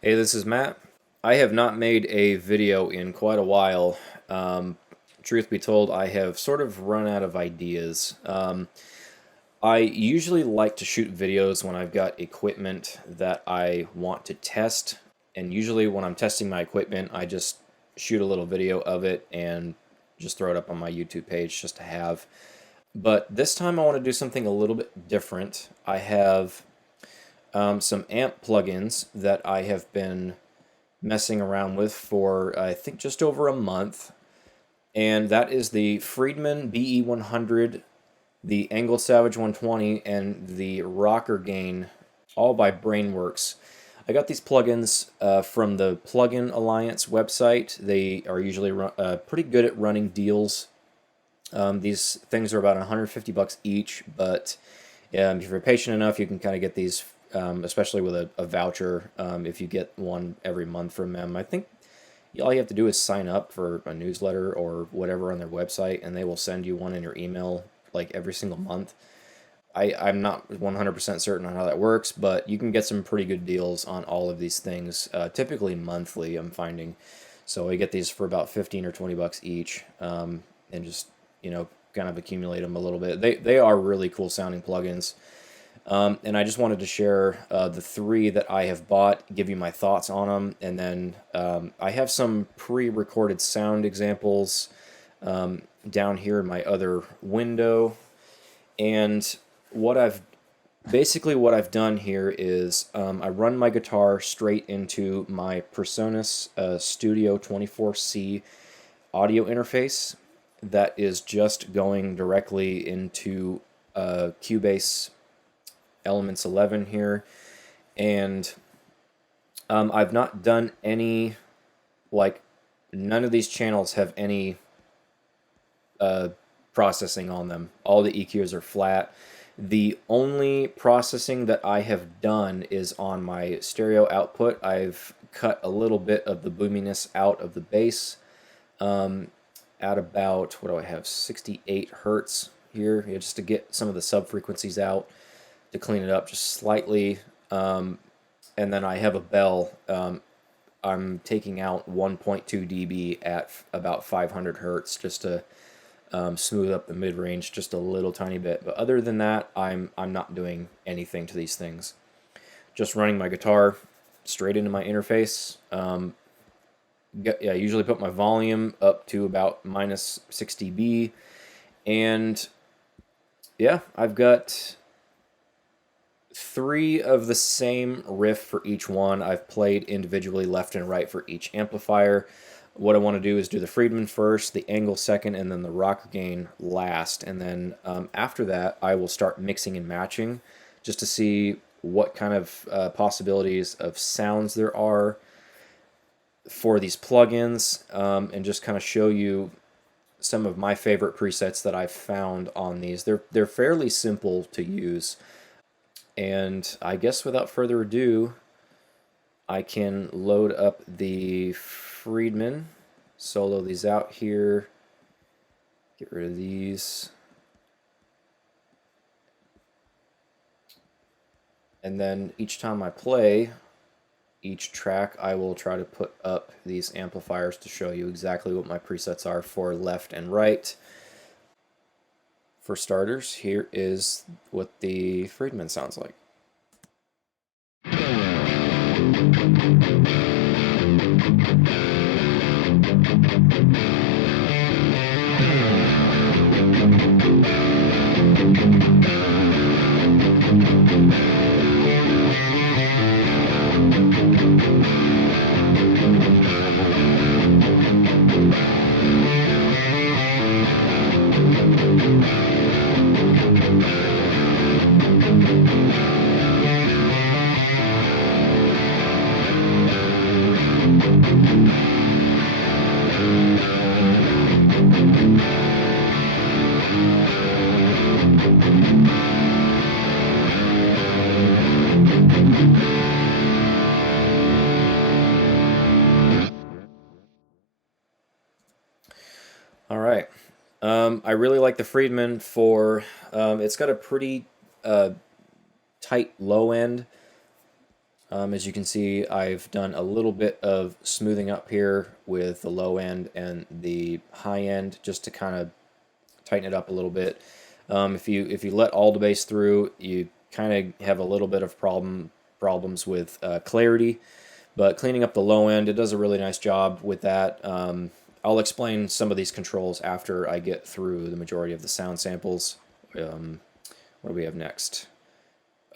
Hey, this is Matt. I have not made a video in quite a while. Truth be told, I have sort of run out of ideas. I usually like to shoot videos when I've got equipment that I want to test, and usually when I'm testing my equipment, I just shoot a little video of it and just throw it up on my YouTube page just to have. But this time I want to do something a little bit different. I have some amp plugins that I have been messing around with for I think just over a month, and that is the Friedman BE100, the ENGL Savage 120, and the Rockergain, all by Brainworks. I got these plugins from the Plugin Alliance website. They are usually pretty good at running deals. These things are about 150 bucks each, but if you're patient enough, you can kind of get these, especially with a voucher, if you get one every month from them. I think all you have to do is sign up for a newsletter or whatever on their website, and they will send you one in your email like every single month. I'm not 100% certain on how that works, but you can get some pretty good deals on all of these things, typically monthly, I'm finding. So I get these for about 15 or 20 bucks each, and just, kind of accumulate them a little bit. They are really cool sounding plugins. And I just wanted to share the three that I have bought, give you my thoughts on them, and then I have some pre-recorded sound examples down here in my other window. And what I've what I've done here is I run my guitar straight into my Presonus Studio 24C audio interface that is just going directly into Cubase Elements 11 here, and I've not done any, like, none of these channels have any processing on them. All the EQs are flat. The only processing that I have done is on my stereo output. I've cut a little bit of the boominess out of the bass at about, what do I have, 68 hertz here, just to get some of the sub frequencies out, to clean it up just slightly. And then I have a bell. I'm taking out 1.2 dB at about 500 hertz just to smooth up the mid-range just a little tiny bit. But other than that, I'm not doing anything to these things. Just running my guitar straight into my interface. I usually put my volume up to about minus 6 dB. And yeah, I've got three of the same riff for each one. I've played individually left and right for each amplifier. What I want to do is do the Friedman first, the ENGL second, and then the Rockergain last. And then after that, I will start mixing and matching just to see what kind of possibilities of sounds there are for these plugins, and just kind of show you some of my favorite presets that I've found on these. They're fairly simple to use. And I guess without further ado, I can load up the Friedman, solo these out here, get rid of these, and then each time I play each track, I will try to put up these amplifiers to show you exactly what my presets are for left and right. For starters, here is what the Friedman sounds like. All right. I really like the Friedman for, it's got a pretty tight low end. As you can see, I've done a little bit of smoothing up here with the low end and the high end just to kind of tighten it up a little bit. If you let all the bass through, you kind of have a little bit of problems with clarity, but cleaning up the low end, it does a really nice job with that. I'll explain some of these controls after I get through the majority of the sound samples. What do we have next?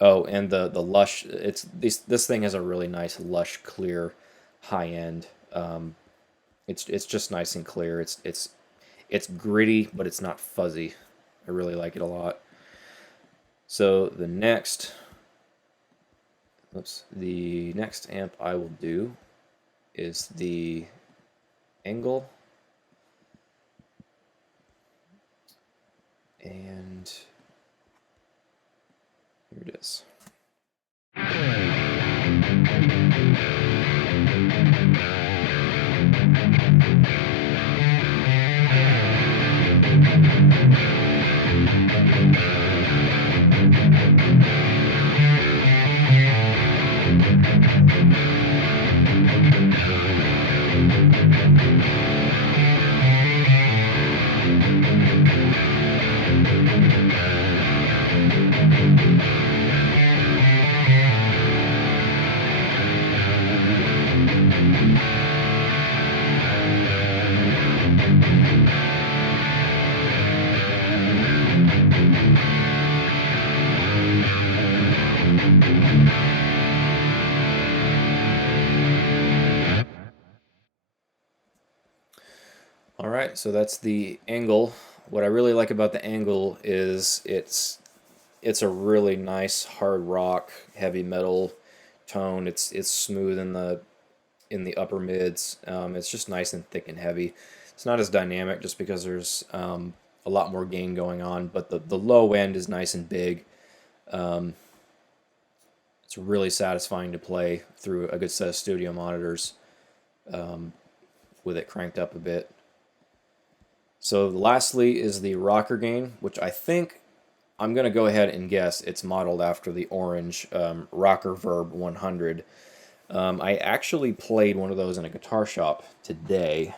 Oh, and the lush. This thing has a really nice lush, clear, high end. It's just nice and clear. It's gritty, but it's not fuzzy. I really like it a lot. So the next amp I will do is the ENGL, and here it is. Alright, so that's the ENGL. What I really like about the ENGL is it's a really nice hard rock, heavy metal tone. It's smooth in the upper mids. It's just nice and thick and heavy. It's not as dynamic just because there's a lot more gain going on, but the low end is nice and big. It's really satisfying to play through a good set of studio monitors with it cranked up a bit. So lastly is the Rockergain, which I think I'm going to go ahead and guess it's modeled after the orange Rockerverb 100. I actually played one of those in a guitar shop today,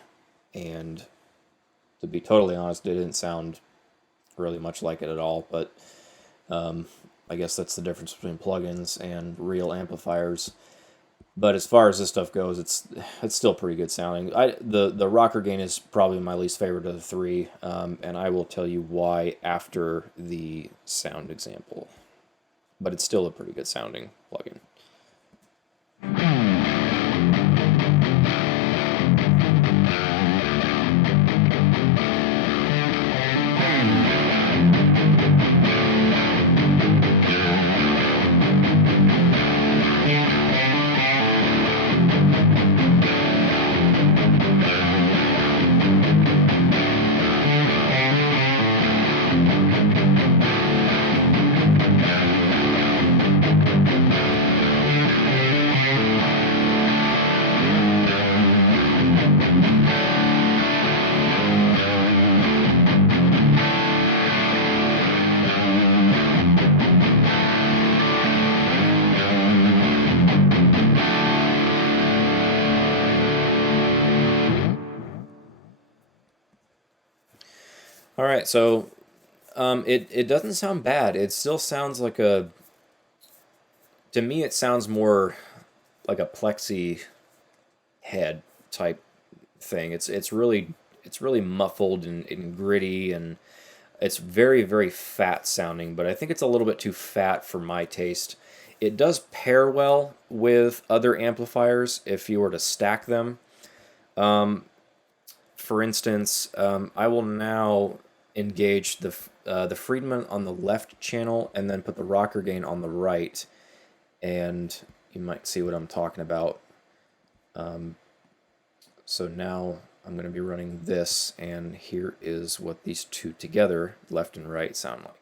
and to be totally honest, it didn't sound really much like it at all, but I guess that's the difference between plugins and real amplifiers. But as far as this stuff goes, it's still pretty good sounding. The Rockergain is probably my least favorite of the three, and I will tell you why after the sound example. But it's still a pretty good sounding plugin. All right, so it doesn't sound bad. It still sounds like to me it sounds more like a plexi head type thing. It's really muffled and gritty, and it's very, very fat sounding, but I think it's a little bit too fat for my taste. It does pair well with other amplifiers if you were to stack them. For instance, I will now engage the Friedman on the left channel and then put the Rockergain on the right, and you might see what I'm talking about. So now I'm going to be running this, and here is what these two together, left and right, sound like.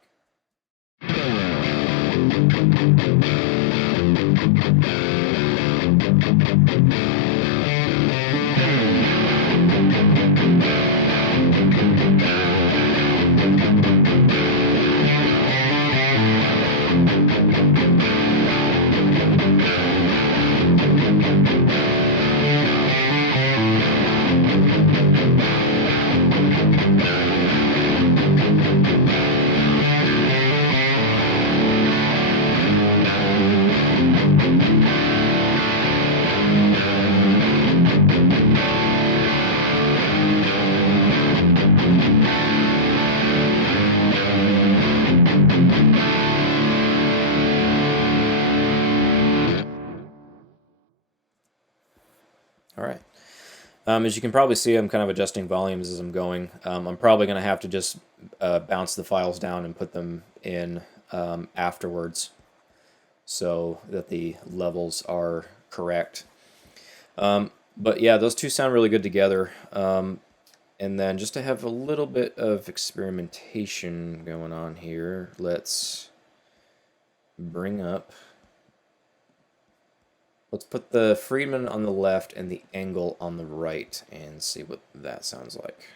All right. As you can probably see, I'm kind of adjusting volumes as I'm going. I'm probably going to have to just bounce the files down and put them in afterwards so that the levels are correct. But yeah, those two sound really good together. And then just to have a little bit of experimentation going on here, let's bring up... Let's put the Friedman on the left and the ENGL on the right and see what that sounds like.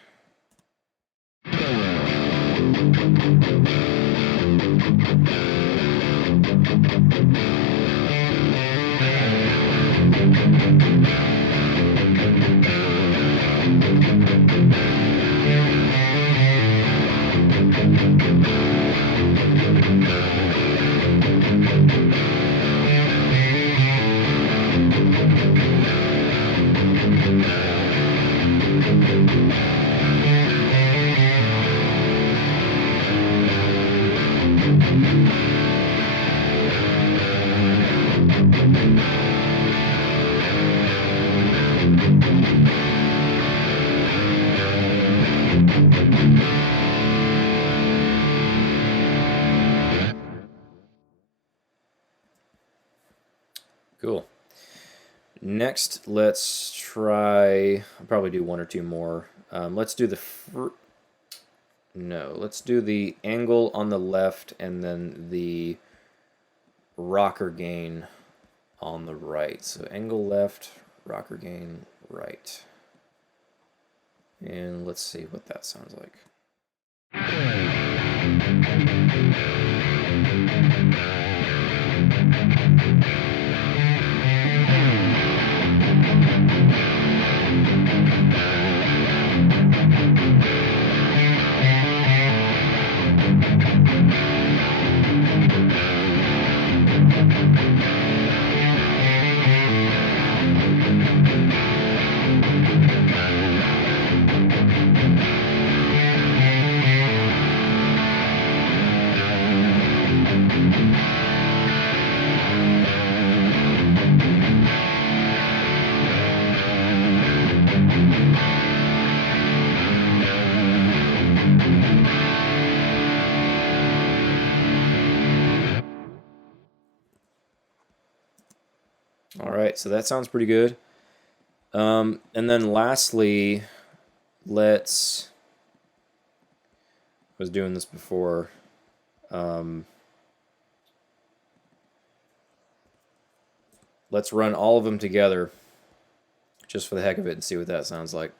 Cool. Next, let's try... I'll probably do one or two more. Let's do the... let's do the ENGL on the left and then the Rockergain on the right. So ENGL left, Rockergain right. And let's see what that sounds like. All right, so that sounds pretty good. And then lastly, let's... I was doing this before. Let's run all of them together just for the heck of it and see what that sounds like.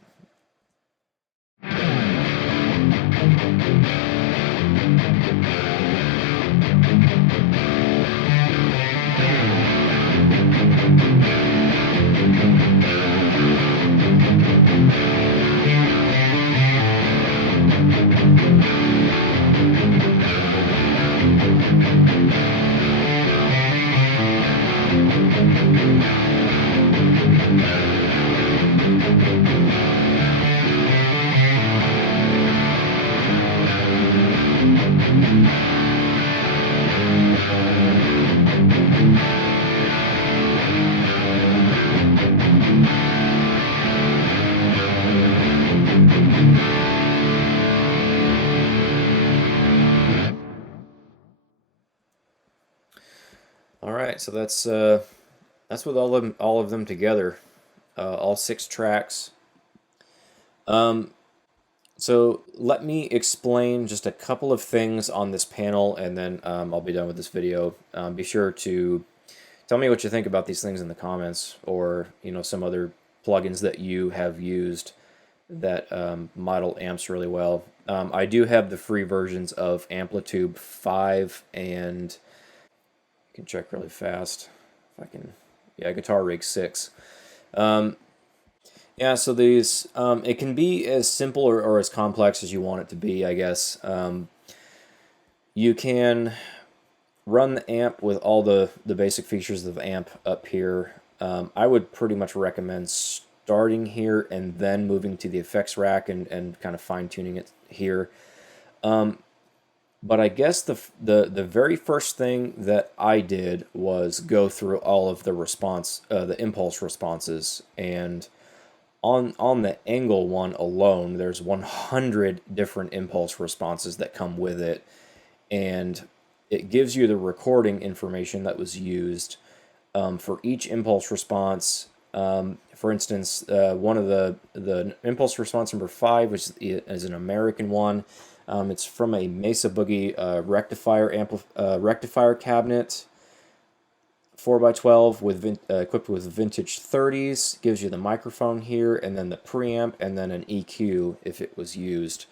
All right, so that's with all of them together, all 6 tracks. So let me explain just a couple of things on this panel, and then I'll be done with this video. Be sure to tell me what you think about these things in the comments, or some other plugins that you have used that model amps really well. I do have the free versions of Amplitude 5 and I can check really fast if I can. Yeah, Guitar Rig 6. Yeah, so these, it can be as simple or as complex as you want it to be, I guess. You can run the amp with all the basic features of the amp up here. I would pretty much recommend starting here and then moving to the effects rack and kind of fine-tuning it here. But I guess the very first thing that I did was go through all of the impulse responses, and on the ENGL one alone, there's 100 different impulse responses that come with it, and it gives you the recording information that was used for each impulse response. For instance, one of the impulse response number 5, which is an American one. It's from a Mesa Boogie rectifier cabinet, 4x12 with equipped with vintage 30s. Gives you the microphone here, and then the preamp, and then an EQ if it was used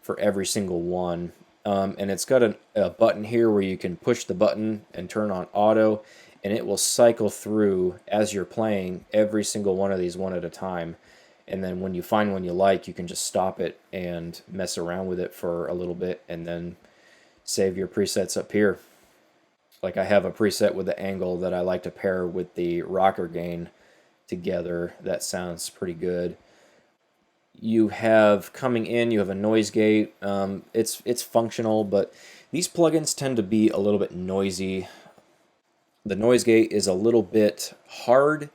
for every single one. And it's got a button here where you can push the button and turn on auto, and it will cycle through as you're playing every single one of these one at a time. And then when you find one you like, you can just stop it and mess around with it for a little bit, and then save your presets up here. Like I have a preset with the ENGL that I like to pair with the Rockergain together. That sounds pretty good. You have coming in, you have a noise gate. It's functional, but these plugins tend to be a little bit noisy. The noise gate is a little bit hard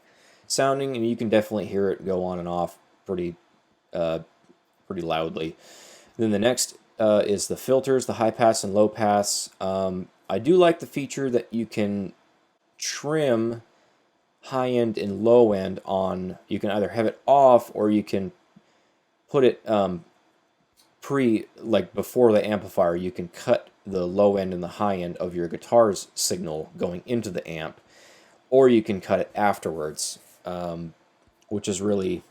sounding, and you can definitely hear it go on and off pretty loudly. Then the next is the filters, the high pass and low pass. I do like the feature that you can trim high end and low end on. You can either have it off, or you can put it like before the amplifier. You can cut the low end and the high end of your guitar's signal going into the amp, or you can cut it afterwards, which is really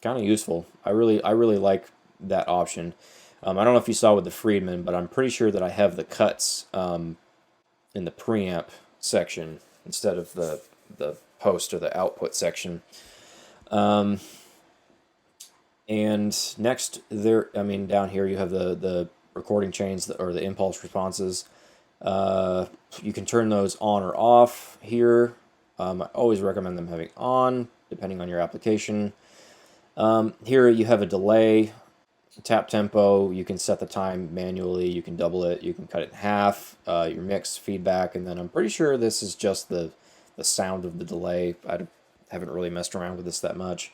kind of useful. I really like that option. I don't know if you saw with the Friedman, but I'm pretty sure that I have the cuts in the preamp section instead of the post or the output section. And next, down here you have the recording chains or the impulse responses. You can turn those on or off here. I always recommend them having on, depending on your application. Here you have a delay, tap tempo. You can set the time manually. You can double it. You can cut it in half. Your mix, feedback, and then I'm pretty sure this is just the sound of the delay. I haven't really messed around with this that much.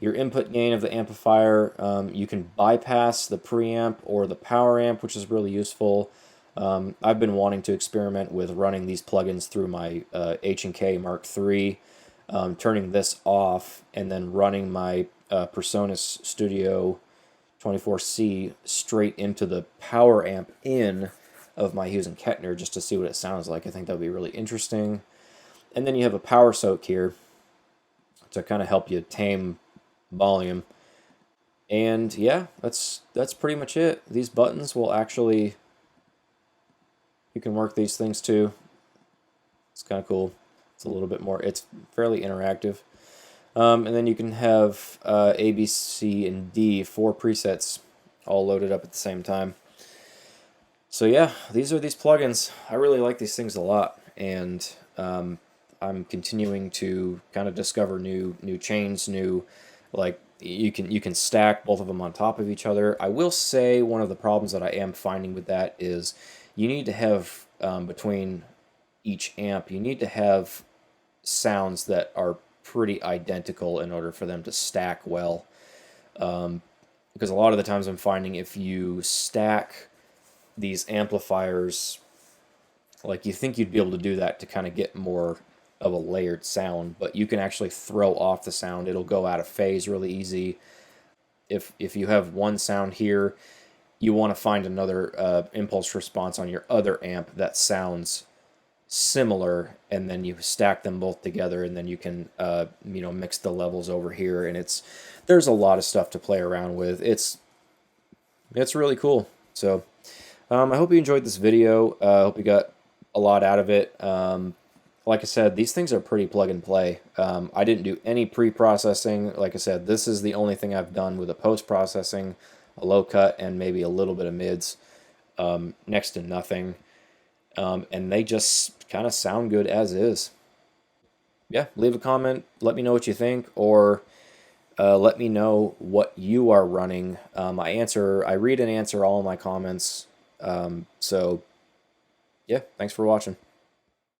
Your input gain of the amplifier, you can bypass the preamp or the power amp, which is really useful. I've been wanting to experiment with running these plugins through my H&K Mark III, turning this off, and then running my PreSonus Studio 24C straight into the power amp in of my Hughes and Kettner, just to see what it sounds like. I think that would be really interesting. And then you have a power soak here to kind of help you tame volume. And yeah, that's pretty much it. These buttons will actually, you can work these things too. It's kind of cool. It's a little bit more, it's fairly interactive. And then you can have A, B, C, and D, 4 presets all loaded up at the same time. So yeah, these are these plugins. I really like these things a lot, and I'm continuing to kind of discover new chains, like you can stack both of them on top of each other. I will say one of the problems that I am finding with that is you need to have between each amp, you need to have sounds that are pretty identical in order for them to stack well. Because a lot of the times I'm finding if you stack these amplifiers, like you think you'd be able to do that to kind of get more of a layered sound, but you can actually throw off the sound. It'll go out of phase really easy. If you have one sound here, you want to find another impulse response on your other amp that sounds similar, and then you stack them both together, and then you can mix the levels over here, and there's a lot of stuff to play around with. It's really cool. So I hope you enjoyed this video. I hope you got a lot out of it. Like I said, these things are pretty plug and play. I didn't do any pre-processing. Like I said, this is the only thing I've done with a post-processing, a low cut, and maybe a little bit of mids, next to nothing. And they just kind of sound good as is. Yeah, leave a comment. Let me know what you think, or let me know what you are running. I read and answer all of my comments So, yeah, thanks for watching.